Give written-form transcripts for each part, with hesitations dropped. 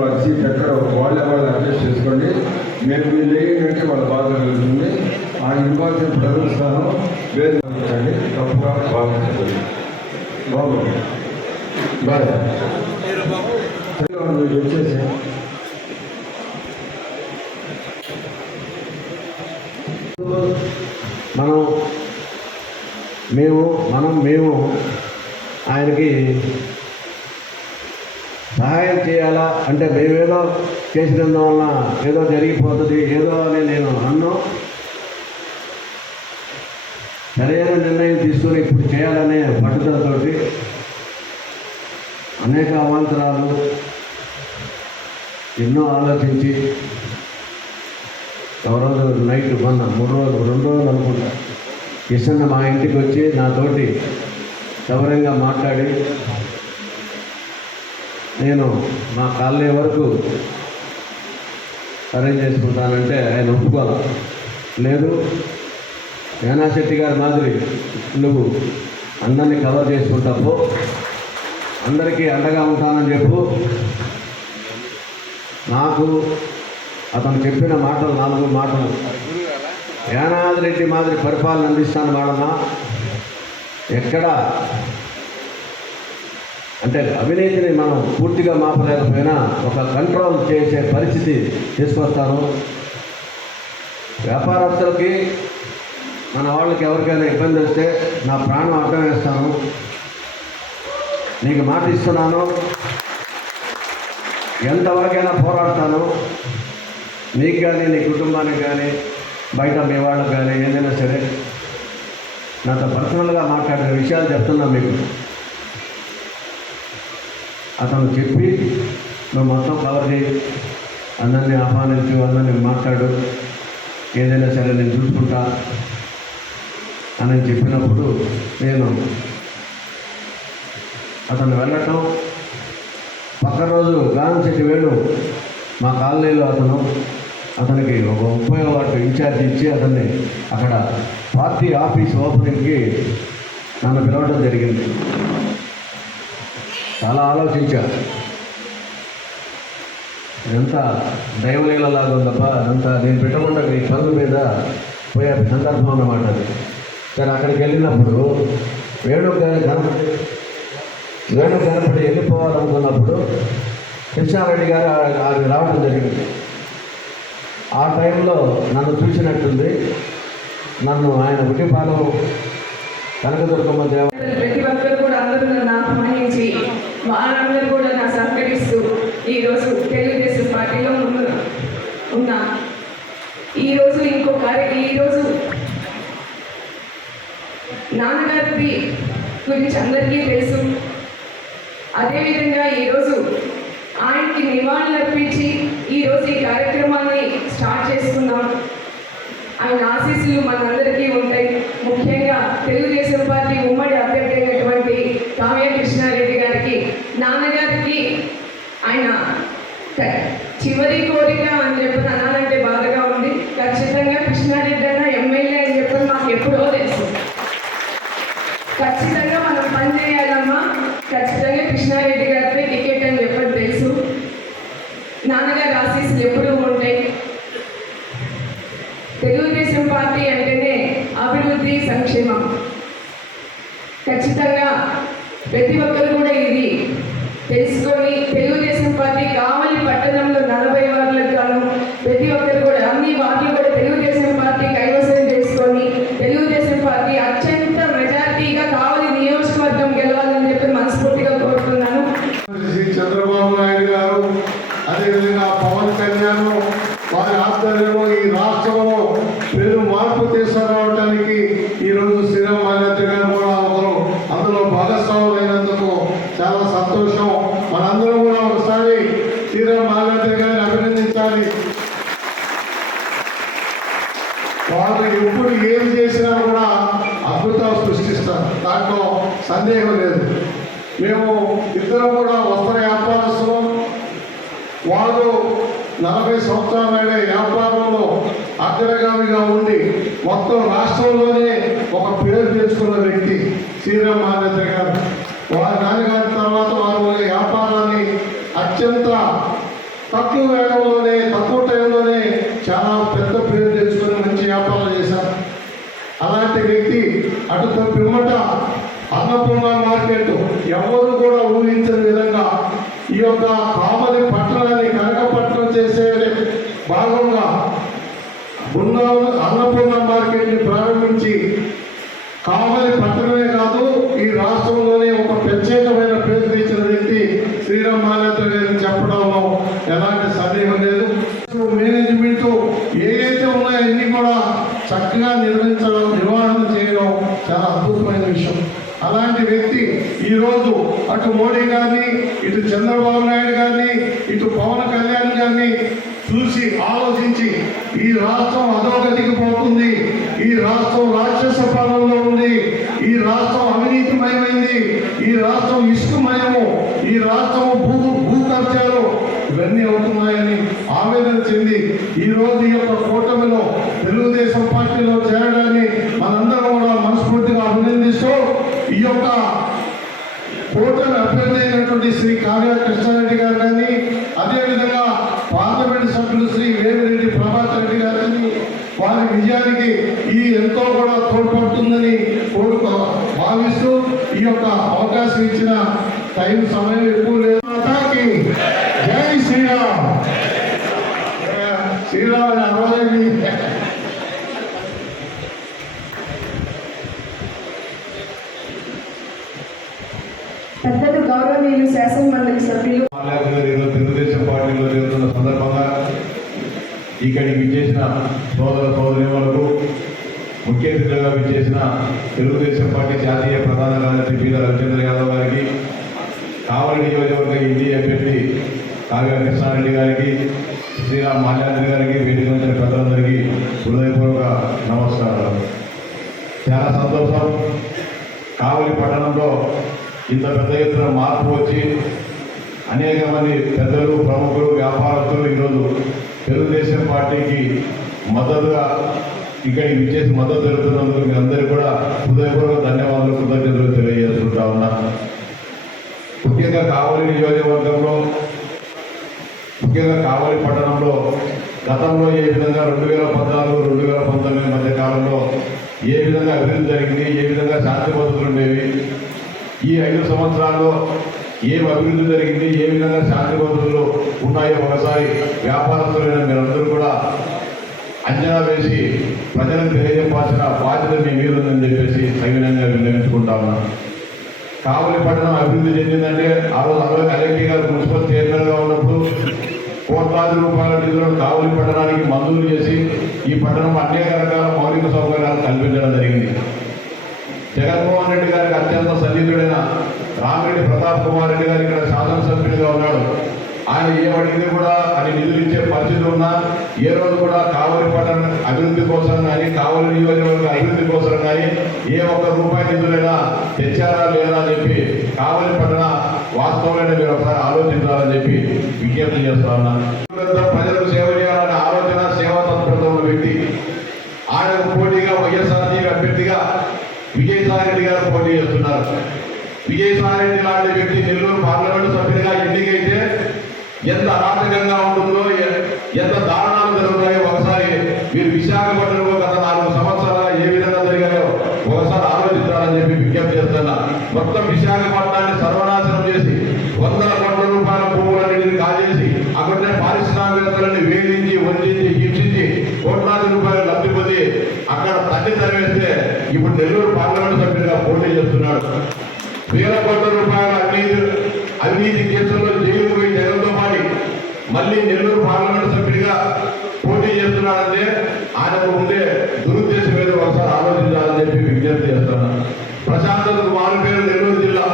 వాళ్ళ సీట్ ఎక్కడ వాళ్ళు అడ్జస్ట్ చేసుకోండి. మేము వీళ్ళు ఏంటంటే వాళ్ళ బాధ కలుగుతుంది. ఆ ఇవ్వాల్సిన ప్రజల స్థానం వేరే ఉంచండి, తప్పుగా భావించండి. బాబు బాగా వచ్చేసి మేము ఆయనకి సహాయం చేయాలా అంటే మేమేదో చేసినందు వలన ఏదో జరిగిపోతుంది ఏదో అని నేను అన్నాను. సరైన నిర్ణయం తీసుకొని ఇప్పుడు చేయాలనే పట్టుదలతోటి అనేక అవాంతరాలు ఎన్నో ఆలోచించి ఎవరోజు నైట్ మొన్న 2 రోజులు అనుకుంటా కిషన్ మా ఇంటికి వచ్చి నాతోటి సౌరంగా మాట్లాడి నేను మా కాలనీ వరకు అరేంజ్ చేసుకుంటానంటే ఆయన ఒప్పుకోవాలి. లేదు యానాశెట్టి గారి మాదిరి నువ్వు అందరినీ కవర్ చేసుకుంటావు, అందరికీ అండగా ఉంటానని చెప్పు. నాకు అతను చెప్పిన మాటలు 4 మాటలు, యానాది రెడ్డి మాదిరి పరిపాలన అందిస్తాను వాళ్ళన్నా, ఎక్కడ అంటే అవినీతిని మనం పూర్తిగా మాపలేకపోయినా ఒక కంట్రోల్ చేసే పరిస్థితి తీసుకొస్తాను. వ్యాపారస్తులకి మన వాళ్ళకి ఎవరికైనా ఇబ్బంది వస్తే నా ప్రాణం అడ్డం వేస్తాను. నీకు మాట ఇస్తున్నాను, ఎంతవరకైనా పోరాడతాను. నీకు కానీ నీ కుటుంబానికి కానీ బయట మీ వాళ్ళకి కానీ ఏదైనా సరే నాతో పర్సనల్గా మాట్లాడిన విషయాలు చెప్తున్నా మీకు. అతను చెప్పి నువ్వు మొత్తం కవర్ చేయి, అందరినీ ఆహ్వానించు, అందరినీ మాట్లాడు, ఏదైనా సరే నేను చూసుకుంటా అని చెప్పినప్పుడు నేను అతను వెళ్ళటం. పక్క రోజు గానంశెట్టి వేణు మా కాలనీలో అతనికి ఒక 30వ వార్డు ఇన్ఛార్జ్ ఇచ్చి అతన్ని అక్కడ పార్టీ ఆఫీస్ ఓపెనింగ్కి నన్ను పిలవడం జరిగింది. చాలా ఆలోచించా, ఇదంతా దైవలీలలాగా ఉందప్ప, అదంతా నేను పెట్టకుండా ఈ పనుల మీద పోయే సందర్భం అన్నమాట అది. సరే అక్కడికి వెళ్ళినప్పుడు వేణు కనపడి వెళ్ళిపోవాలనుకున్నప్పుడు కృష్ణారెడ్డి గారు ఆయన రావడం జరిగింది. ఆ టైంలో నన్ను చూసినట్టుంది. నన్ను ఆయన ఉట్టిపాలెం కనకదుర్గమ్మ ప్రతి ఒక్కరు కూడా అందరూ నన్ను ఆహ్వానించి వారందరూ కూడా నా సహకరిస్తూ ఈరోజు తెలుగుదేశం పార్టీలో ఉన్నా. ఈరోజు ఈరోజు నాన్నగారి గురించి అందరికీ తెలుసు. అదేవిధంగా ఈరోజు ఆయనకి నివాళులు అర్పించి ఈరోజు ఈ కార్యక్రమాన్ని స్టార్ట్ చేసుకున్నాం. ఆయన ఆశీస్సులు మనందరికీ ఉంటాయి. ముఖ్యంగా తెలుగుదేశం పార్టీ ఉమ్మడి అభ్యర్థి అయినటువంటి కావ్య కృష్ణారెడ్డి గారికి, నాన్నగారికి ఆయన చివరి కోరిక అని చెప్పి అనాలంటే బాధగా ఉంది. ఖచ్చితంగా కృష్ణారెడ్డి అన్న ఎమ్మెల్యే అని చెప్పి మాకు ఎప్పుడో తెలుసు. ఖచ్చితంగా మనం పనిచేయాలమ్మా, ఖచ్చితంగా కృష్ణారెడ్డి గారిపై టికెట్ అని చెప్పి తెలుసు. నాన్నగారి ఆశీస్సులు ఎప్పుడూ ఉంటాయి. తెలుగుదేశం పార్టీ అంటేనే అభివృద్ధి, సంక్షేమం. ఖచ్చితంగా ప్రతి ఒక్కరు కూడా ఇది తెలుసుకొని తెలుగుదేశం పార్టీ కావలి పట్టణంలో 40 వార్డులకు గాను ప్రతి ఒక్కరు కూడా అన్ని వార్డులు కూడా తెలుగుదేశం పార్టీ కైవసం చేసుకొని తెలుగుదేశం పార్టీ అత్యంత మెజార్టీగా కావలి నియోజకవర్గం గెలవాలని చెప్పి మనస్ఫూర్తిగా కోరుతున్నాను. చంద్రబాబు నాయుడు గారు, అదేవిధంగా పవన్ కళ్యాణ్ వారి ఆధ్వర్యంలో ఈ రాష్ట్రంలో పెను మార్పు తీసుకురావడానికి ఈరోజు శ్రీరామ్ మాల్యాద్రి గారు కూడా అందులో భాగస్వాములైనందుకు చాలా సంతోషం. మనందరం కూడా ఒకసారి శ్రీరామ్ మాల్యాద్రి గారిని అభినందించాలి. వాళ్ళు ఎప్పుడు ఏం చేసినా కూడా అద్భుతాలు సృష్టిస్తారు, దాంట్లో సందేహం లేదు. మేము ఇద్దరం కూడా వస్త్ర వ్యాపారస్తులు. వాళ్ళు 40 సంవత్సరాల నాడే వ్యాపారంలో అగ్రగామిగా ఉండి మొత్తం రాష్ట్రంలోనే ఒక పేరు తెచ్చుకున్న వ్యక్తి శ్రీరామ్ మాల్యాద్రి గారు. వారి నాన్నగారి తర్వాత వారు వ్యాపారాన్ని అత్యంత తక్కువ వేగంలోనే తక్కువ టైంలోనే చాలా పెద్ద పేరు తెచ్చుకొని మంచి వ్యాపారం చేశారు. అలాంటి వ్యక్తి అటు పిమ్మట అన్నపూర్ణ మార్కెట్ ఎవరు కూడా ఊహించని విధంగా ఈ యొక్క కామలి పట్టణాన్ని కనకపట్నం చేసే భాగంగా అన్నపూర్ణ మార్కెట్ని ప్రారంభించి కామలి పట్టణమే కాదు ఈ రాష్ట్రంలోనే ఒక ప్రత్యేకమైన పేరు తెచ్చిన వ్యక్తి శ్రీరామ్ మాల్యాద్రి గారిని చెప్పడంలో ఎలాంటి సందేహం లేదు. మేనేజ్మెంట్ ఏదైతే ఉన్నాయో అన్ని కూడా చక్కగా నిర్వహించడం నిర్వహణ చేయడం చాలా అద్భుతమైన విషయం. అలాంటి వ్యక్తి ఈరోజు అటు మోడీ గారిని ఇటు చంద్రబాబు నాయుడు గారిని ఇటు పవన్ కళ్యాణ్ గారిని చూసి ఆలోచించి ఈ రాష్ట్రం అధోగతికి పోతుంది, ఈ రాష్ట్రం రాక్షస పాలనలో ఉంది, ఈ రాష్ట్రం అవినీతిమయమైంది, ఈ రాష్ట్రం ఇసుకమయము, ఈ రాష్ట్రం భూ కబ్జాలు ఇవన్నీ అవుతున్నాయని ఆవేదన చెంది ఈరోజు ఈ యొక్క కూటమిలో తెలుగుదేశం పార్టీలో చేరడాన్ని మనందరం కూడా మనస్ఫూర్తిగా అభినందిస్తూ ఈ యొక్క కూటమి అభ్యర్థి అయినటువంటి శ్రీ కావ్య కృష్ణారెడ్డి గారు కానీ అదేవిధంగా పార్లమెంట్ సభ్యులు శ్రీ వేమిరెడ్డి ప్రభాకర్ రెడ్డి గారిని వారి విజయానికి ఈ ఎంతో కూడా తోడ్పడుతుందని భావిస్తూ ఈ యొక్క అవకాశం ఇచ్చిన సమయం ఎక్కువ లేదు. జై శ్రీరామ్. శ్రీరామ్ అరవై పెద్దలు గౌరవనీయులు శాసనమండలి సభ్యులు తెలుగుదేశం పార్టీలో చేరుతున్న సందర్భంగా ఇక్కడికి విచ్చేసిన సోదర సోదరీమణులకు ముఖ్య అతిథులుగా విచ్చేసిన తెలుగుదేశం పార్టీ జాతీయ ప్రధాన కార్యదర్శి పీద రవిచంద్ర యాదవ్ గారికి, కావలి నియోజకవర్గ ఇండి అభ్యర్థి కావ్య కృష్ణారెడ్డి గారికి, శ్రీరామ్ మాల్యాద్రి గారికి, వేదిక వచ్చిన పెద్దలందరికీ హృదయపూర్వక నమస్కారాలు. చాలా సంతోషం. కావలి పట్టణంలో ఇంత పెద్ద ఎత్తున మార్పు వచ్చి అనేక మంది పెద్దలు, ప్రముఖులు, వ్యాపారస్తులు ఈరోజు తెలుగుదేశం పార్టీకి మద్దతుగా ఇక్కడికి విచ్చేసి మద్దతు తెలుపుతున్నందుకు మీ అందరికీ కూడా హృదయపూర్వక ధన్యవాదాలు, కృతజ్ఞతలు తెలియజేసుకుంటా ఉన్నా. ముఖ్యంగా కావలి నియోజకవర్గంలో, ముఖ్యంగా కావలి పట్టణంలో గతంలో ఏ విధంగా 2014, 2019 మధ్య కాలంలో ఏ విధంగా అభివృద్ధి జరిగింది, ఏ విధంగా శాంతి భద్రతలు ఉండేవి, ఈ 5 సంవత్సరాల్లో ఏం అభివృద్ధి జరిగింది, ఏ విధంగా శాంతి భద్రతలు ఉన్నాయో ఒకసారి వ్యాపారస్తులైన మీరందరూ కూడా అంచనా వేసి ప్రజలకు తెలియజెప్పాల్సిన బాధ్యత మీ మీద ఉందని చెప్పేసి సవినయంగా విన్నవించుకుంటా ఉన్నాను. కావలి పట్టణం అభివృద్ధి చెందిందంటే ఆ రోజు అందరూ కలెక్టర్ గారు మున్సిపల్ చైర్మన్గా ఉన్నప్పుడు కోట్లాది రూపాయల నిధులను కావలి పట్టణానికి మంజూరు చేసి ఈ పట్టణం అనేక రకాల మౌలిక సౌకర్యాలు కల్పించడం జరిగింది. జగన్మోహన్ రెడ్డి గారికి అత్యంత సన్నిహితుడైన రామిరెడ్డి ప్రతాప్ కుమార్ రెడ్డి గారు ఇక్కడ శాసనసభ్యుడిగా ఉన్నాడు. ఆయన ఏమడిగింది కూడా అని నిధులు ఇచ్చే పరిస్థితి ఉన్నా ఏ రోజు కూడా కావలి పట్టణ అభివృద్ధి కోసం కానీ, కావలి నియోజకవర్గ అభివృద్ధి కోసం కానీ ఏ ఒక్క రూపాయి నిధులైనా తెచ్చారా లేదా అని చెప్పి కావలి పట్టణ వాస్తవమైన మీరు ఒకసారి ఆలోచించాలని చెప్పి విజ్ఞప్తి చేస్తా ఉన్నా. ప్రజలకు సేవ చేయాలనే ఆలోచన, సేవా తత్పరత ఉన్న వ్యక్తి. ఆయనకు పోటీగా వైఎస్ఆర్సీపీ అభ్యర్థిగా విజయసాయి రెడ్డి గారు పోటీ చేస్తున్నారు. విజయసాయి రెడ్డి లాంటి వ్యక్తి నెల్లూరు పార్లమెంటు సభ్యుడిగా ఎన్నికైతే ఎంత అరాచకంగా ఉంటుందో, ఎంత దారుణాలు జరుగుతాయో ఒకసారి మీరు విశాఖపట్నంలో గత 4 సంవత్సరాలుగా ఏ విధంగా జరిగాయో ఒకసారి ఆలోచించాలని చెప్పి విజ్ఞప్తి చేస్తున్నా. మొత్తం విశాఖపట్నాన్ని సర్వనాశనం చేసి 100 కోట్ల రూపాయల భూములన్నింటినీ కాజేసి అక్కడనే పారిశ్రామికవేత్తలని వేధించి, వంచించి, హింసించి కోట్లాది రూపాయలు లబ్ధి పొంది అక్కడ తల్లి తరివేస్తే ఇప్పుడు నెల్లూరు పార్లమెంటు సభ్యుడిగా పోటీ చేస్తున్నాడు. వేల కోట్ల రూపాయల అవినీతి కేసుల్లో జైలుకు పోయి జగన్తో పాటు మళ్ళీ నెల్లూరు పార్లమెంటు సభ్యుడిగా పోటీ చేస్తున్నాడంటే ఆయనకు ఉండే దురుద్దేశం ఏదో ఒకసారి ఆలోచించాలని చెప్పి విజ్ఞప్తి చేస్తున్నాను. ప్రశాంతతకు మారు పేరు నెల్లూరు జిల్లా.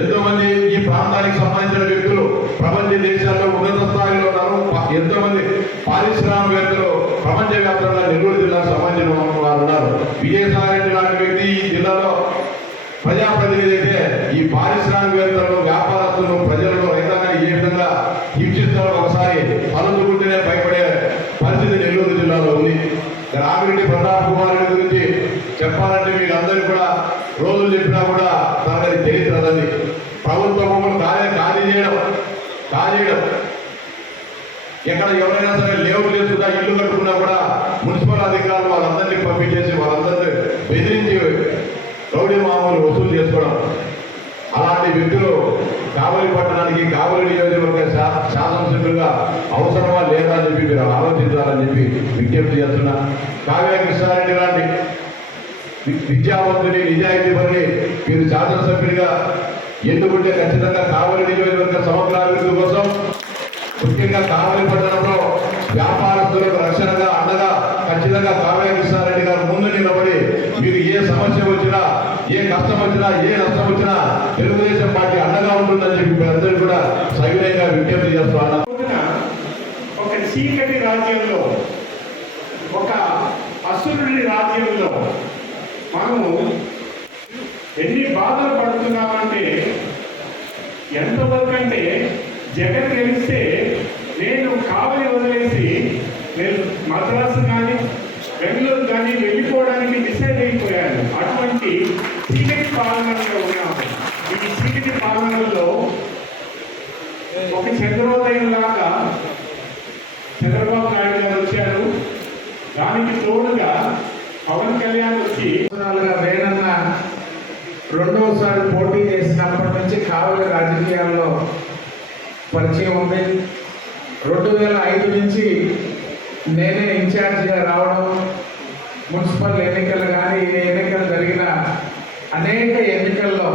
ఎంతో మంది ఈ ప్రాంతానికి సంబంధించిన వ్యక్తులు ప్రపంచ దేశాల్లో ఉన్నత స్థాయిలో ఉన్నారు. ఎంతో మంది పారిశ్రామికవేత్తలు ప్రపంచవ్యాప్తంగా నెల్లూరు జిల్లాకు సంబంధించిన వారు ఉన్నారు. విజయసాయి రెడ్డి లాంటి వ్యక్తి ఈ జిల్లాలో ప్రజాప్రతినిధి అయితే ఈ పారిశ్రామికవేత్తలు, వ్యాపారస్తులు, ప్రజలను, రైతాంగాన్ని ఏ విధంగా హింసిస్తారో ఒకసారి తలంచుకుంటేనే భయపడే పరిస్థితి నెల్లూరు జిల్లాలో ఉంది. రామిరెడ్డి ప్రతాప్ కుమార్ రెడ్డి గురించి చెప్పాలంటే మీకు అందరికీ కూడా రోజులు చెప్పినా కూడా తనది చరిత్రది. ప్రభుత్వ భూములు కాజేయడం, ఎక్కడ ఎవరైనా సరే లేఅవుట్ చేసుకున్నా ఇల్లు కట్టుకున్నా కూడా మున్సిపల్ అధికారులు వాళ్ళందరినీ పంపించేసి వాళ్ళందరినీ బెదిరించి రౌడీ మామూలు వసూలు చేసుకోవడం. అలాంటి వ్యక్తులు కావలి పట్టణానికి కావలి నియోజకవర్గ శాసనసభ్యులుగా అవసరమా లేదా అని చెప్పి మీరు ఆలోచించాలని చెప్పి విజ్ఞప్తి చేస్తున్నా. కావ్య కృష్ణారెడ్డి లాంటి విద్యావంతుని నిజాయితీ పని మీరు శాసనసభ్యుడిగా ఎన్నుకుంటే ఖచ్చితంగా కావలి నియోజకవర్గ సమగ్ర అభివృద్ధి కోసం, ముఖ్యంగా కావలి పట్టణంలో వ్యాపారస్తులకు రక్షణగా అండగా ఖచ్చితంగా కావ్య కృష్ణారెడ్డి గారు ముందు నిలబడి మీకు ఏ సమస్య వచ్చినా, ఏ కష్టం వచ్చినా, ఏ నష్టం వచ్చినా తెలుగుదేశం పార్టీ అండగా ఉంటుందని చెప్పి అందరూ కూడా సవినయంగా విజ్ఞప్తి చేస్తున్నా. ఒక చీకటి రాజ్యంలో, ఒక అసురుడి రాజ్యంలో మనము ఎన్ని బాధలు పడుతున్నామంటే, ఎంతవరకు అంటే జగన్ గెలిస్తే నేను కావలి వదిలేసి నేను మద్రాసు కానీ బెంగళూరు కానీ వెళ్ళిపోవడానికి డిసైడ్ అయిపోయాను. అటువంటి చీకటి పాలనలో ఉన్నాము. ఈ చీకటి పాలనలో ఒక చంద్రోదయం లాగా చంద్రబాబు నాయుడు గారు వచ్చారు. దానికి తోడుగా పవన్ కళ్యాణ్ వచ్చి వేణన్న రెండవసారి పోటీ చేసినప్పటి నుంచి కావలి రాజకీయాల్లో పరిచయం ఉంది. 2005 నుంచి నేనే ఇన్ఛార్జిగా రావడం, మున్సిపల్ ఎన్నికలు కానీ ఏ ఎన్నికలు జరిగిన అనేక ఎన్నికల్లో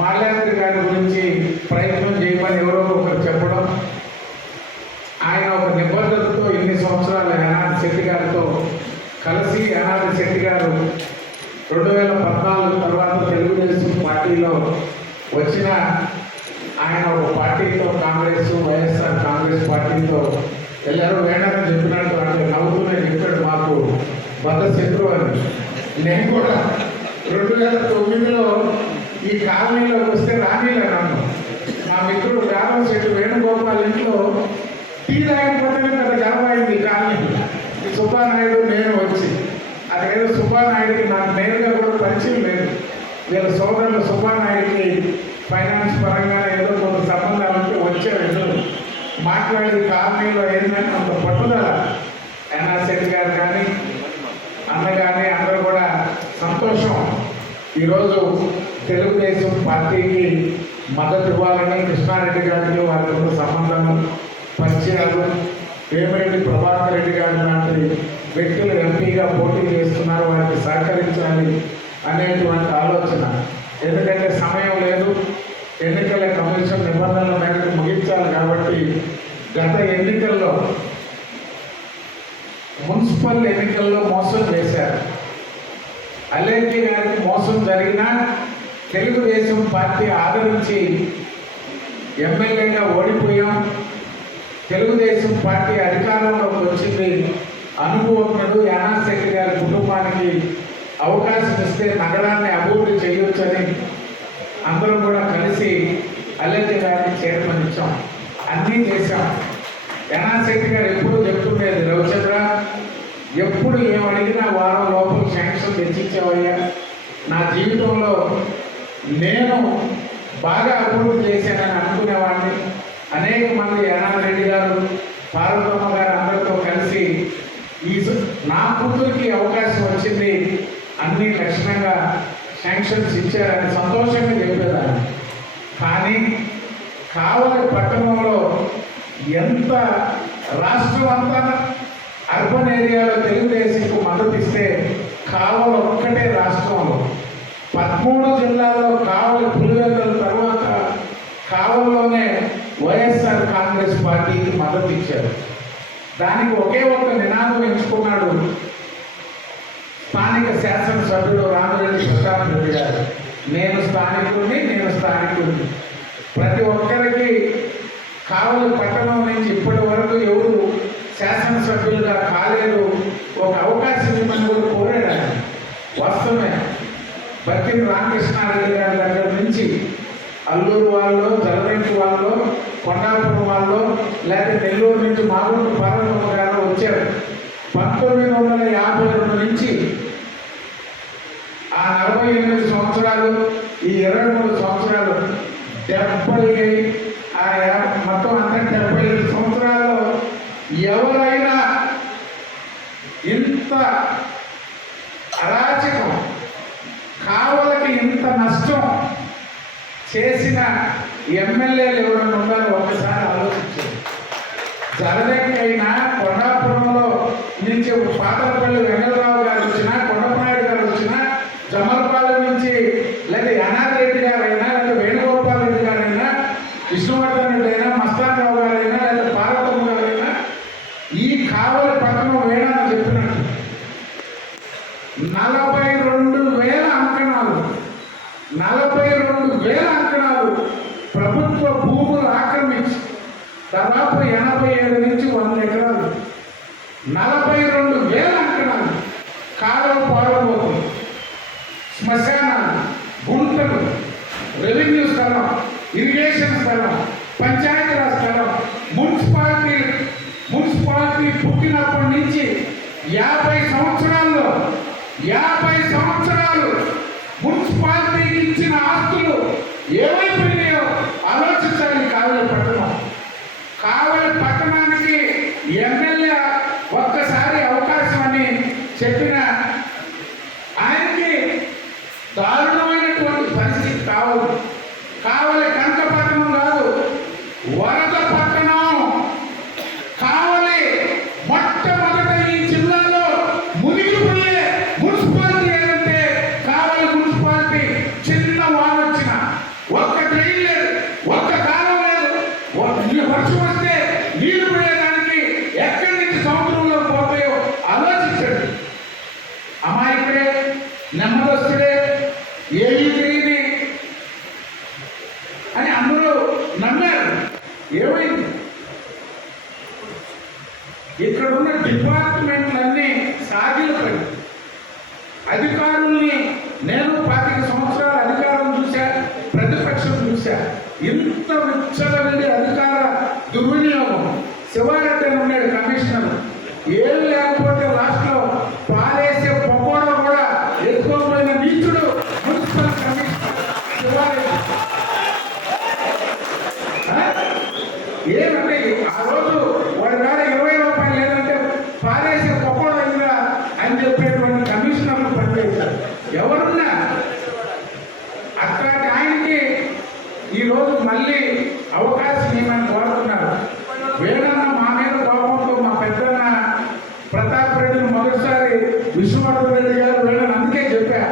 మాల్యాద్రి గారి గురించి ప్రయత్నం చేయమని ఎవరో ఒకరు చెప్పడం, ఆయన ఒక నిబద్ధతతో ఇన్ని సంవత్సరాలు యానాది శెట్టి గారితో కలిసి యానాది శెట్టి గారు 2014 తర్వాత తెలుగుదేశం పార్టీలో వచ్చిన ఆయన ఒక పార్టీతో కాంగ్రెస్, వైఎస్ఆర్ కాంగ్రెస్ పార్టీతో వెళ్ళారు. వేణన్న చెప్పినట్టు అంటే నవ్వుతూనే చెప్పాడు, మాకు బద్ద శత్రువు అని. నేను కూడా 2009లో ఈ కాలనీలోకి వస్తే రానీలే నన్ను. మా మిత్రుడు గారం శెట్టి వేణుగోపాల్ ఇంట్లో టీ తాగిపోతేనే పెద్ద గర్వమైంది ఈ కాలనీ. ఈ సుబ్బానాయుడు నేను వచ్చి, అదేదో సుబ్బానాయుడికి నాకు నేరుగా కూడా పరిచయం లేదు. వీళ్ళ సోదరులు సుబ్బానాయుడికి ఫైనాన్స్ పరంగా ఏదో కొంత సంబంధాలు ఉంటే వచ్చారు. మాట్లాడి కాలనీలో ఏంటంటే అంత పట్టుదల ఎన్ఆర్ శెట్టి గారు కానీ అన్న కానీ అందరూ కూడా సంతోషం. ఈరోజు తెలుగుదేశం పార్టీకి మద్దతు ఇవ్వాలని కృష్ణారెడ్డి గారికి వారికి సంబంధాలు, పరిచయాలు, వేమిరెడ్డి ప్రభాకర్ రెడ్డి గారు లాంటి వ్యక్తులు ఎంపీగా పోటీ చేస్తున్నారు, వారికి సహకరించాలి అనేటువంటి ఆలోచన. ఎందుకంటే సమయం లేదు, ఎన్నికల కమిషన్ నిబంధనల మేరకు ముగించాలి కాబట్టి గత ఎన్నికల్లో మున్సిపల్ ఎన్నికల్లో మోసం చేశారు. అల్లెడ్డి గారికి మోసం జరిగినా తెలుగుదేశం పార్టీ ఆదరించి ఎమ్మెల్యేగా ఓడిపోయాం. తెలుగుదేశం పార్టీ అధికారంలోకి వచ్చింది. అనుభవజ్ఞుడు యానాది శెట్టి గారి కుటుంబానికి అవకాశం ఇస్తే నగరాన్ని అభివృద్ధి చేయొచ్చని అందరం కూడా కలిసి అల్లెడ్డి గారిని చైర్మన్ ఇచ్చాం, అన్నీ చేశాం. యానాది శెట్టి గారు ఎప్పుడూ చెప్తుండేది, రవిచంద్ర ఎప్పుడు ఏమడిగినా వారం లోపల శాంక్షన్ తెచ్చిచ్చావయ్యా, నా జీవితంలో నేను బాగా అభివృద్ధి చేశానని అనుకునేవాడిని. అనేక మంది యానాది రెడ్డి గారు, పార్వతమ్మ గారు అందరితో కలిసి నా కూతురికి అవకాశం వచ్చింది, అన్ని లక్షణంగా శాంక్షన్స్ ఇచ్చారని సంతోషంగా చెప్పేదాన్ని. కానీ కావలి పట్టణంలో ఎంత రాష్ట్రం అంతా అర్బన్ ఏరియాలో తెలుగుదేశంకు మద్దతు ఇస్తే కావలి ఒక్కటే రాష్ట్రంలో 13 జిల్లాల్లో కావలి పులివెందుల తర్వాత కావలిలోనే వైఎస్ఆర్ కాంగ్రెస్ పార్టీకి మద్దతు ఇచ్చారు. దానికి ఒకే ఒక్క నినాదం ఎంచుకున్నాడు స్థానిక శాసనసభ్యుడు రామిరెడ్డి ప్రతాప్ రెడ్డి గారు, నేను స్థానికుడిని. ప్రతి ఒక్కరికి కావలి పట్టణం నుంచి ఇప్పటి వరకు ఎవరు శాసనసభ్యులుగా కాలేదు, ఒక అవకాశం ఇవ్వమని కూడా కోరాడు. వాస్తవమే, బక్కిన రామకృష్ణారెడ్డి గారి దగ్గర నుంచి అల్లూరు వాళ్ళు, జలరెడ్డి వాళ్ళు, కొండాపురం వాళ్ళు, లేకపోతే నెల్లూరు నుంచి మాగుంట పార్వతమ్మ గారు వచ్చారు. 1952 నుంచి ఆ 48 సంవత్సరాలు, ఈ 23 సంవత్సరాలు, 70 మొత్తం అంతా 75 ఎవరైనా ఇంత అరాచకం, కావలకి ఇంత నష్టం చేసిన ఎమ్మెల్యేలు ఎవరైనా ఉండాలో ఒకసారి ఆలోచించారు. జరదకైనా కొండాపురంలో నుంచి పాతలపల్లి వెంకటరావు గారు వచ్చినా, కొండపనాయుడు గారు వచ్చినా, జమలపాలెం నుంచి లేదా అనాథ్ రెడ్డి గారైనా, లేదా వేణుగోపాల్ రెడ్డి గారైనా, విష్ణువర్ధన్ రెడ్డి అయినా, మస్తాన్ రావు గారైనా, లేదా పార్వతమ్మ గారైనా, ఈ కావలి పట్టణం వేణని చెప్పినట్టు 42,000 అంకణాలు, 42,000 అంకణాలు ప్రభుత్వ భూములు ఆక్రమించి దాదాపు 87 నుంచి 100 ఎకరాలు, 42,000 అంకణాలు కాలువ పాడబోతుంది. శ్మశానాలు, గుంటలు, రెవెన్యూ స్థలం, ఇరిగేషన్ స్థలం, పంచాయతీరాజ్ స్థలం, మున్సిపాలిటీ పుట్టినప్పటి నుంచి 50 సంవత్సరాల్లో 50 సంవత్సరాలు మున్సిపాలిటీకి ఇచ్చిన ఆస్తులు ఏమైపోయినాయో ఆలోచించాలి. కావలి పట్టణం, కావలి పట్టణానికి ఎమ్మెల్యే ఒక్కసారి అవకాశం అని చెప్పిన ఆయనకి దారుణమైనటువంటి పరిస్థితి కావలి కనక పట్టణం కాదు, వరద పట్టణం. కావలి మొట్టమొదట ఈ జిల్లాలో మునిగిపోయే మున్సిపాలిటీ ఏదంటే కావలి మున్సిపాలిటీ. చిన్న వాన వచ్చిన ఒక్క ట్రైన్ లేదు, ఒక్క కాలం లేదు, వర్షం వస్తే నీళ్లు పోయేదానికి ఎక్కడి నుంచి సముద్రంలో పోతాయో ఆలోచించండి. అమాయకుడే, నెమ్మదస్తుడే, ఏమీ తెలియని అని అందరూ నమ్మారు. ఏమైంది? ఇక్కడ ఉన్న డిపార్ట్మెంట్లన్నీ సాగిలపడి అధికారుల్ని, నేను 25 సంవత్సరాల అధికారం చూశా, ప్రతిపక్షం చూశా. ఇంత విచ్చలవిడి అధికార దుర్వినియోగం. శివారెడ్డి అని ఉన్నాడు కమిషనర్, ఏం లేకపోతే లాస్ట్లో పాలేసే పకోడా కూడా ఎత్తుకోపోయిన నీచుడు మున్సిపల్ కమిషనర్ శివారెడ్డి. ఏమంటే ఆ రోజు వాడి కాడ 20 రూపాయలు లేదంటే పారేసే పకోడా అయిందా అని చెప్పేటువంటి కమిషనర్లు పనిచేశారు. ఎవరున్నా అట్లాంటి ఆయనకి ఈరోజు మళ్ళీ అవకాశం ఏమని కోరుతున్నారు. వేణన్న మా మీద కోపంతో మా పెద్దన్న ప్రతాప్ రెడ్డిని మొదటిసారి విష్ణువర్ధన్ రెడ్డి గారు వేణని అందుకే చెప్పా,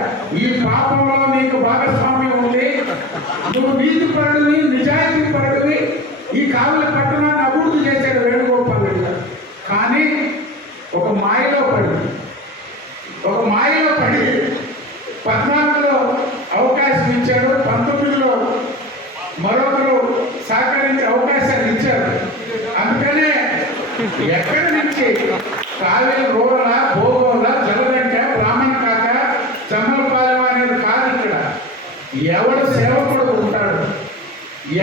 ఈ పాపంలో నీకు భాగస్వామ్యం ఉంది, నువ్వు నీతి పరుడివి, నిజాయితీ పరుడివి. ఈ కావలి పట్టణాన్ని అభివృద్ధి చేశాడు వేణుగోపాల్ రెడ్డి గారు. కానీ ఒక మాయలో పడి 14లో అవకాశం ఇచ్చాడు, 19లో మరొకరు సహకరించి అవకాశాలు ఇచ్చారు. అందుకనే ఎక్కడి నుంచి కావేరి రూరల, భోగోల, జలదంక, బ్రాహ్మణ కాక, జమ్మలపాలెం అనేది కాదు. ఇక్కడ ఎవడు సేవకుడు ఉంటాడు,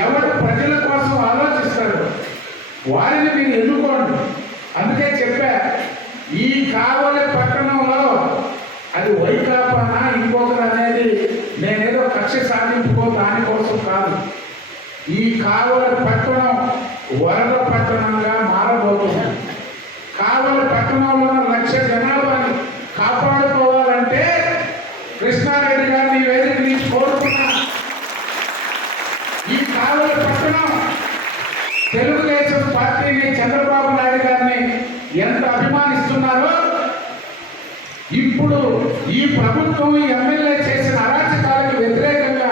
ఎవడు ప్రజల కోసం ఆలోచిస్తాడు, వారిని మీరు ఎన్నుకోండి. అందుకే చెప్పా, ఈ కావలి పట్టణంలో అది వైకాపానా ఇంకొకరు అనేది నేనేదో కక్ష సాధింపుకో దానికోసం కాదు. ఈ కావలి పట్టణం వరద పట్టణంగా మారబోతుంది. కావలి పట్టణంలో 1,00,000 జనాభాని కాపాడుకోవాలంటే కృష్ణారెడ్డి గారిని వేదిక నుంచి కోరుకున్నా. ఈ కావలి పట్టణం తెలుగుదేశం పార్టీని, చంద్రబాబు నాయుడు గారిని ఎంత అభిమానిస్తున్నారో, ఇప్పుడు ఈ ప్రభుత్వం ఎమ్మెల్యే చేసిన అరాచకాలకు వ్యతిరేకంగా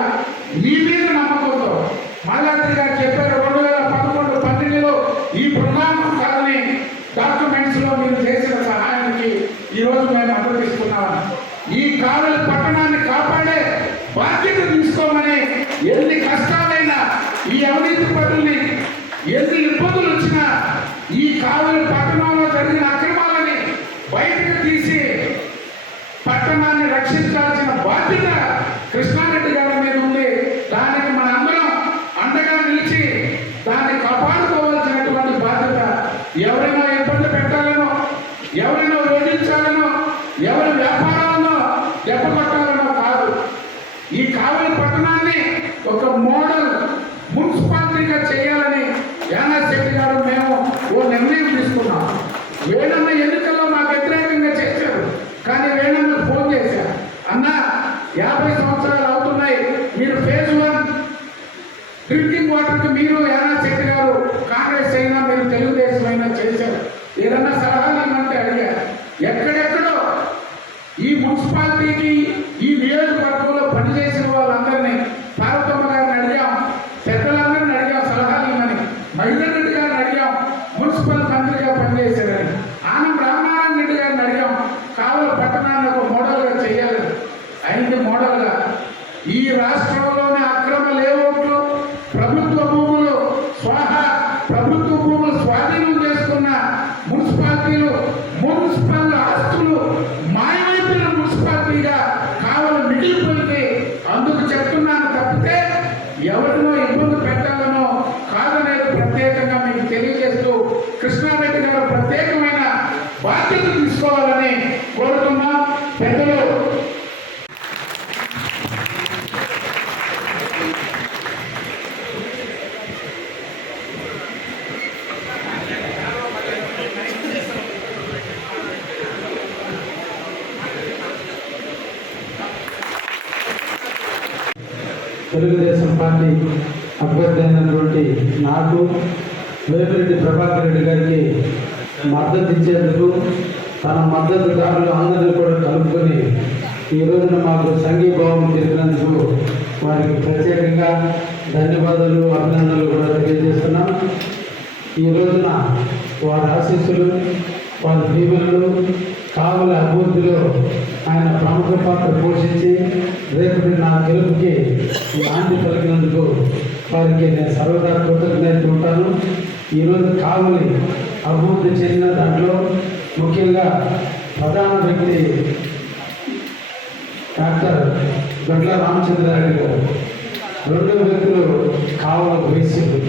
మీ మీద నమ్మకంతో మాలాద్రి గారు చెప్పారు 2011, 12లో ఈ బృందావనం కాలనీ డాక్యుమెంట్స్ లో మీరు చేసిన సహాయానికి ఈరోజు మేము అభినందిస్తున్నామని. ఈ కావలి పట్టణాన్ని కాపాడే బాధ్యత తీసుకోమని, ఎన్ని కష్టాలైనా, ఈ అవినీతి పనుల్ని ఎన్ని ఇబ్బందులు వచ్చినా, ఈ కావలి పట్టణంలో జరిగిన అక్రమాలని బయటకు తీసి పట్టణాన్ని రక్షించాల్సిన బాధ్యత కృష్ణారెడ్డి గారి మీద ఉంది. దానికి మనందరం అండగా నిలిచి దాన్ని కాపాడుకోవాల్సినటువంటి బాధ్యత. ఎవరైనా ఇబ్బంది పెట్టాలనో, ఎవరైనా వేధించాలనో, ఎవరి వ్యాపారాలను దెబ్బకొట్టాలనో కాదు. ఈ కావలి పట్టణాన్ని ఒక మోడల్ మున్సిపాలిటీగా చేయాలని యానా శెట్టి గారు మేము ఓ నిర్ణయం తీసుకున్నాం. ప్రభుత్వ భూములు స్వాధీనం చేసుకున్న మున్సిపాలిటీలు, మున్సిపల్ ఆస్తులు మాయమైపోయిన మున్సిపాలిటీగా కావాలి మిగిలిపోయింది. అందుకు చెప్తున్నాను తప్పితే ఎవరినో ఇబ్బంది పెట్టాలనో కాదనేది ప్రత్యేకంగా మీకు తెలియజేస్తూ కృష్ణారెడ్డి గారు ప్రత్యేకమైన బాధ్యత తీసుకోవాలని కోరుతున్నాం. పెద్దలు తెలుగుదేశం పార్టీ అభ్యర్థి అయినటువంటి నాకు వేమిరెడ్డి ప్రభాకర్ రెడ్డి గారికి మద్దతు ఇచ్చేందుకు తన మద్దతుదారులు అందరినీ కూడా కలుపుకొని ఈ రోజున మాకు సంఘీభావం తెలిపినందుకు వారికి ప్రత్యేకంగా ధన్యవాదాలు, అభినందనలు కూడా తెలియజేస్తున్నాం. ఈ రోజున వారి ఆశీస్సులు, వారి దీవెనలు కావలి అభివృద్ధిలో ఆయన ప్రముఖ పాత్ర పోషించి రేపటి నా గెలుపుకి నాంది పలికినందుకు వారికి నేను సర్వదా కృతజ్ఞతలు ఉంటాను. ఈరోజు కావలి అభివృద్ధి చెందిన దాంట్లో ముఖ్యంగా ప్రధాన వ్యక్తి డాక్టర్ గడ్ల రామచంద్రారెడ్డి గారు. రెండో వ్యక్తులు కావలకు వేసింది.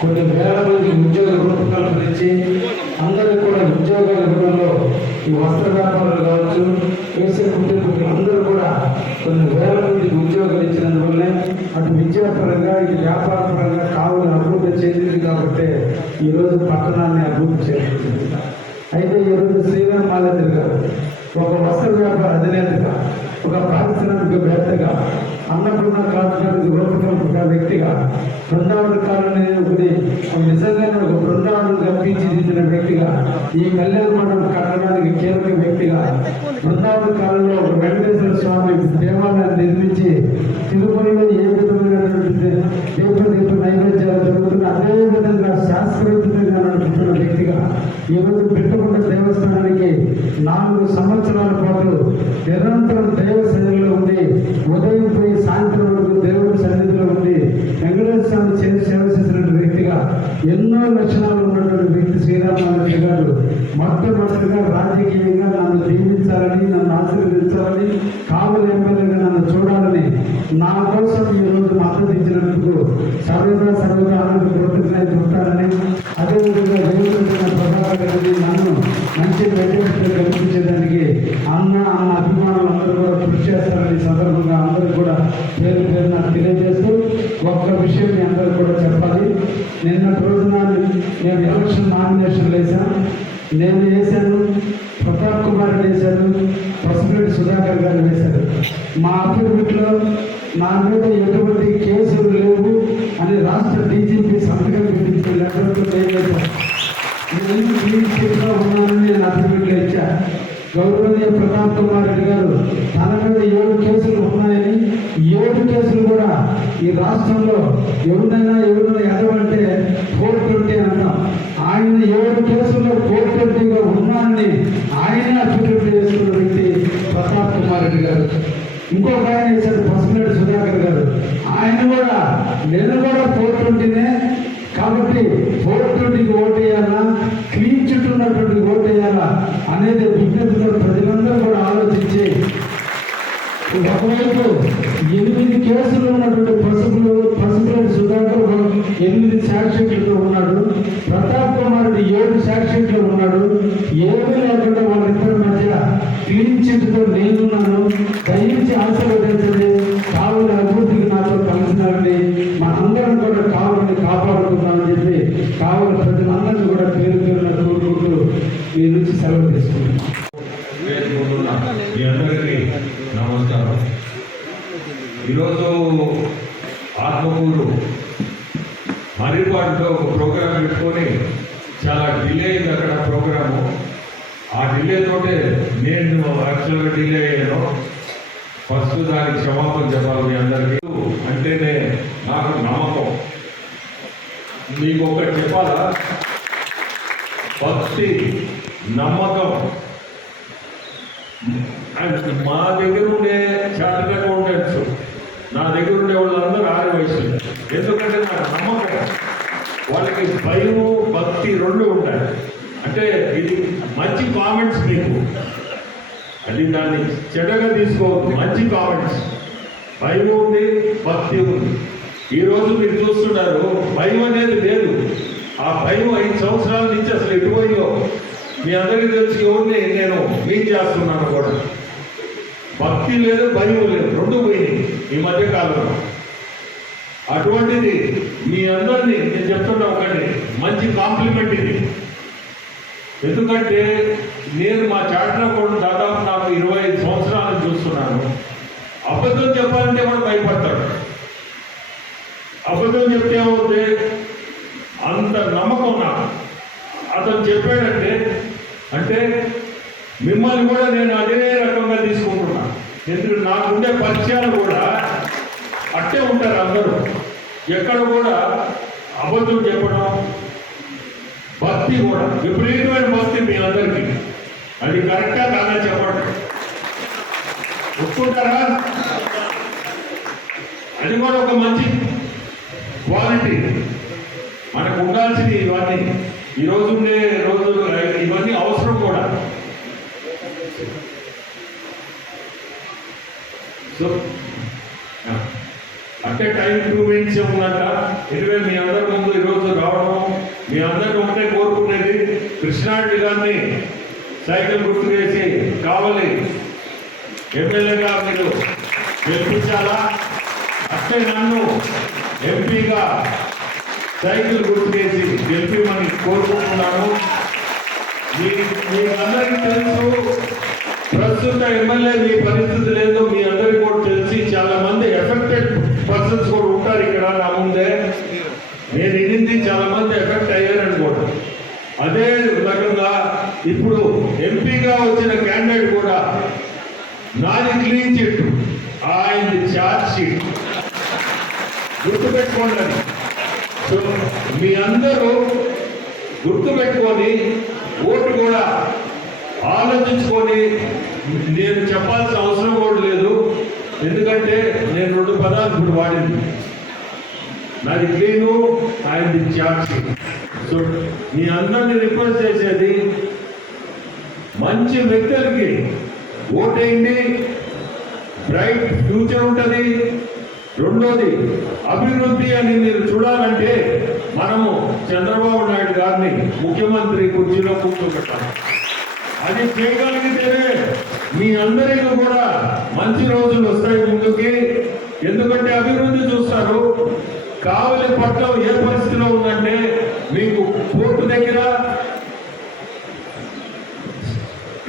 కొన్ని వేల మంది ఉద్యోగ రూపకల్పన ఇచ్చి అందరికీ కూడా ఉద్యోగాల ఇవ్వడంలో ఈ వస్త్ర వ్యాపారులు కావచ్చు, వేసే కుటుంబీకులు అందరూ కూడా కొన్ని వేల మందికి ఉద్యోగాలు ఇచ్చినందువల్లే అటు విద్యాపరంగా ఇటు వ్యాపార పరంగా కావులు అభివృద్ధి చెందింది. కాబట్టి ఈరోజు పట్టణాన్ని అభివృద్ధి చేస్తుంది. అయితే ఈరోజు శ్రీరామ్ మాలతి గారు ఒక వస్త్ర వ్యాపార అధినేతగా, ఒక పారిశ్రామికవేత్తగా, అన్నపూర్ణ కాల్చడానికి రూపకల్పక వ్యక్తిగా, బృందావన కాలనీ నిజంగానే ఒక బృందావనం కల్పించిన వ్యక్తిగా, ఈ కళ్యాణ మండపం కట్టడానికి కీలక వ్యక్తిగా, బృందావన కాలంలో ఒక వెంకటేశ్వర స్వామి దేవాలయాన్ని నిర్మించి తిరుమలలో ఏ విధమైనటువంటి దీప నైవేద్యాలు జరుగుతున్న అదే విధంగా శాస్త్రోచితంగా నడుపుతున్న వ్యక్తిగా, ఈరోజు పెట్టుకున్న దేవస్థానానికి 4 సంవత్సరాల పాటు నిరంతరం దైవ సేవలో ఉండి ఉదయం పోయి సాయంత్రం వరకు దేవుడి సన్నిధిలో ఉండి వెంకటేశ్వర స్వామి సేవ చేసినటువంటి వ్యక్తిగా, ఎన్నో లక్షణాలు ఉన్నటువంటి వ్యక్తి శ్రీరామరెడ్డి గారు మొట్టమొదటిగా రాజకీయంగా నన్ను దీవించాలని, నన్ను ఆశీర్వదించాలని, కావలి ఎమ్మెల్యేగా నన్ను చూడాలని నా కోసం ఈరోజు మద్దతు ఇచ్చినందుకు సర్వదా ఆనంద కృతజ్ఞత ఉంటానని, అదేవిధంగా వేమిరెడ్డి ప్రభాకర్ రెడ్డి నన్ను మంచి మెజారిటీతో కల్పించేదానికి అన్న అభిమానులు అందరూ కూడా కృషి చేస్తారని సందర్భంగా అందరూ కూడా పేరు పేరున తెలియజేస్తూ ఒక్క విషయం మీ అందరూ కూడా చెప్పాలి. నిన్నటి రోజున నేను ఎలక్షన్ నామినేషన్ వేశాను. నేను వేశాను, ప్రతాప్ కుమార్ వేశాను, పసుపురెడ్డి సుధాకర్ గారు వేశారు. మా అఫిడవిట్లో నా మీద ఎటువంటి కేసులు లేవు అని రాష్ట్ర డీజీపీ సంతకం పెట్టించిన లెటర్తో వేశాను. నేను క్లీన్ చిట్గా ఉన్నానని నేను అఫిడవిట్లో ఇచ్చా. గౌరవనీయ ప్రతాప్ కుమార్ రెడ్డి గారు తన మీద 7 కేసులు ఉన్నాయని, 7 కేసులు కూడా ఈ రాష్ట్రంలో ఎవరైనా ఎదవంటే 420 అంటాం. ఆయన 7 కేసుల్లో 420గా ఉన్నానని ఆయన అఫిడవిట్ చేసుకున్న వ్యక్తి ప్రతాప్ కుమార్ రెడ్డి గారు. ఇంకొక ఆయన వేశారు పసుపురెడ్డి సుధాకర్ గారు. ఆయన కూడా నేను కూడా 420నే కాబట్టి 420కి ఓటు వేయాలా, క్లీన్ చుట్టూ ఉన్నటువంటి ఓటు వేయాలా అనేది విజ్ఞతతో ప్రజలందరూ కూడా ఆలోచించి ఒకవైపు 8 కేసులు ఉన్నటువంటి పసుపురెడ్డి సుధాకర్ 8 సాక్షిట్లతో ఉన్నాడు, ప్రతాప్ కుమార్ రెడ్డి 7 సాక్షిట్లో ఉన్నాడు. ఏమీ లేకుండా వాళ్ళిద్దరి మధ్య క్లీన్ చిట్తో నేనున్నాను. దయించి ఆశీర్వదించండి, కావలి అభివృద్ధికి నాతో కలిసినారండి, మనందరం కూడా కావలిని కాపాడుకుందామని చెప్పి కావలి ప్రజలందరినీ కూడా పేరు పేరున కోరుకుంటూ మీ నుంచి సెలవు తీసుకుంటున్నాం. మీ అందరికీ నమస్కారం. ఈరోజు ఆత్మకూరు మర్రిపాడులో ఒక ప్రోగ్రాం పెట్టుకొని చాలా డిలే అయింది అక్కడ ప్రోగ్రాము. ఆ డిలే తోటే నేను యాక్చువల్గా డిలే అయ్యాను. ఫస్ట్ దానికి క్షమాపణ చెప్పాలి మీ అందరికీ. అంటేనే నాకు నమ్మకం. మీకు ఒకటి చెప్పాలా, భక్తి, నమ్మకం. మా దగ్గర ఉండే చార్టెడ్ అకౌంటెంట్స్, నా దగ్గర ఉండే వాళ్ళందరూ 6 వయసులు. ఎందుకంటే నాకు నమ్మకం. వాళ్ళకి భయము భక్తి రెండు ఉంటాయి. అంటే ఇది మంచి కామెంట్స్ మీకు, అది దాన్ని చెడ్డగా తీసుకోవద్దు. మంచి కామెంట్స్, భయం ఉంది, భక్తి ఉంది. ఈరోజు మీరు చూస్తున్నారు భయం అనేది లేదు. ఆ భయం 5 సంవత్సరాల నుంచి అసలు ఎటుపోయిందో మీ అందరికీ తెలిసి ఎవరిని నేను మీట్ చేస్తున్నాను కూడా. భక్తి లేదు, భయం లేదు, రెండు పోయినాయి ఈ మధ్య కాలంలో. అటువంటిది మీ అందరినీ నేను చెప్తున్నా ఒకటి మంచి కాంప్లిమెంట్ ఇది. ఎందుకంటే నేను మా చాట్ల కూడా దాదాపు నాకు 25 సంవత్సరాలను చూస్తున్నాను. అబద్ధం చెప్పాలంటే కూడా భయపడతాడు. అబద్ధం చెప్తే అవుతే అంత నమ్మకం నాకు. అతను చెప్పాడంటే అంటే మిమ్మల్ని కూడా నేను అదే రకంగా తీసుకుంటున్నా. ఎందుకంటే నాకుండే పరిచయాలు కూడా అట్టే ఉంటారు అందరూ. ఎక్కడ కూడా అబద్ధం చెప్పడం, భక్తి కూడా విపరీతమైన భక్తి మీ అందరికీ. అది కరెక్టా కాదా చెప్పండి, ఒప్పుకుంటారా? అది కూడా ఒక మంచి క్వాలిటీ. మనకు ఉండాల్సింది ఇవన్నీ. ఈరోజు ఉండే రోజులు ఇవన్నీ అవసరం కూడా. సో అంటే టైం 2 minutes ఉందంట. ఎనివే మీ అందరి ముందు ఈరోజు రావడం, మీ అందరిని ఒకటే కోరుకునేది కృష్ణారెడ్డి గారిని సైకిల్ గుర్తు చేసి కావాలి ఎమ్మెల్యేగా మీరు గెలిపించాలా, అట్లే నన్ను ఎంపీగా సైకిల్ గుర్తు చేసి గెలిపిమని కోరుకుంటున్నాను. మీకందరికీ తెలుసు ప్రస్తుత ఎమ్మెల్యే మీ పరిస్థితి లేదో మీ అందరికీ కూడా తెలిసి చాలా మంది ఎఫెక్టెడ్ పర్సన్స్ కూడా ఉంటారు ఇక్కడ నా ముందే. నేను ఇనింది చాలా మంది ఎఫెక్ట్ అయ్యారని కూడా. అదే రకంగా ఇప్పుడు ఎంపీగా వచ్చిన క్యాండిడేట్ కూడా నాది క్లీన్ చిట్, ఆయనది ఛార్జ్ షీట్. గుర్తుపెట్టుకోండి. సో మీ అందరూ గుర్తుపెట్టుకొని ఓటు కూడా ఆలోచించుకొని, నేను చెప్పాల్సిన అవసరం కూడా లేదు. ఎందుకంటే నేను 2 పదాలు ఇప్పుడు వాడింది, నాది క్లీను, ఆయనది ఛార్జ్ షీట్. సో మీ అందరినీ రిక్వెస్ట్ చేసేది మంచి వ్యక్తులకి ఓటేయండి, బ్రైట్ ఫ్యూచర్ ఉంటుంది. రెండోది అభివృద్ధి అని మీరు చూడాలంటే మనము చంద్రబాబు నాయుడు గారిని ముఖ్యమంత్రి కుర్చీలో కూర్చోబెట్టాలి. అది చేయగలిగితేనే మీ అందరికీ కూడా మంచి రోజులు వస్తాయి ముందుకి. ఎందుకంటే అభివృద్ధి చూస్తారు. కావలి పట్నం ఏ పరిస్థితిలో ఉందంటే మీకు పోర్టు దగ్గర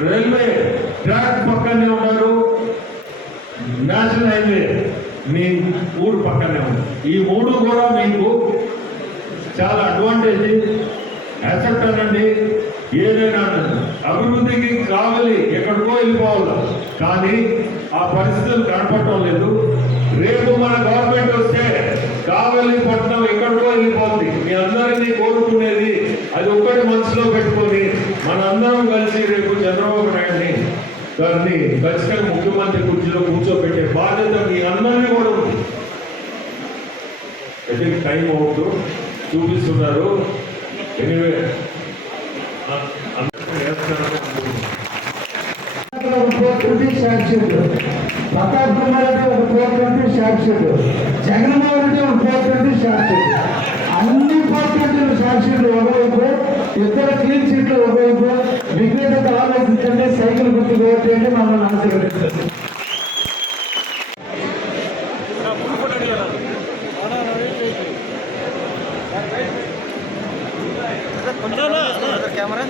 రైల్వే ట్రాక్ పక్కనే ఉన్నారు, నేషనల్ హైవే మీ ఊరు పక్కనే ఉంది. ఈ 3 కూడా మీకు చాలా అడ్వాంటేజ్. యాక్సెప్ట్ అనండి, ఏదైనా అభివృద్ధికి కావాలి, ఎక్కడికో వెళ్ళిపోవాలి. కానీ ఆ పరిస్థితులు కనపడటం లేదు. రేపు మన గవర్నమెంట్ వస్తే కావలి పట్టణం ఎక్కడికో వెళ్ళిపోతుంది. మీ అందరినీ కోరుకునేది అది ఒక్కటి మనసులో పెట్టుకొని మన అందరం కలిసి రేపు చంద్రబాబు నాయుడిని గారిని ఖచ్చితంగా ముఖ్యమంత్రి కుర్చీలో కూర్చోబెట్టే బాధ్యత మీ అందరినీ కూడా ఉంది. అయితే టైం అవుతూ చూపిస్తున్నారు. ఎనివే ప్రతాప్ కుమార్ రెడ్డి ఒక 420 షార్ట్ షీట్, జగన్మోహన్ రెడ్డి ఒక 420 షార్ట్ షీట్. అన్ని 420 షార్ట్ షీట్లు ఒకవైపు, 2 క్లీన్ షీట్లు ఒకవైపు. విఘ్నత ఆలోచించండి, సైకిల్ గుర్తు కోటేయండి, మమ్మల్ని ఆశీర్వదించండి. కెమెరా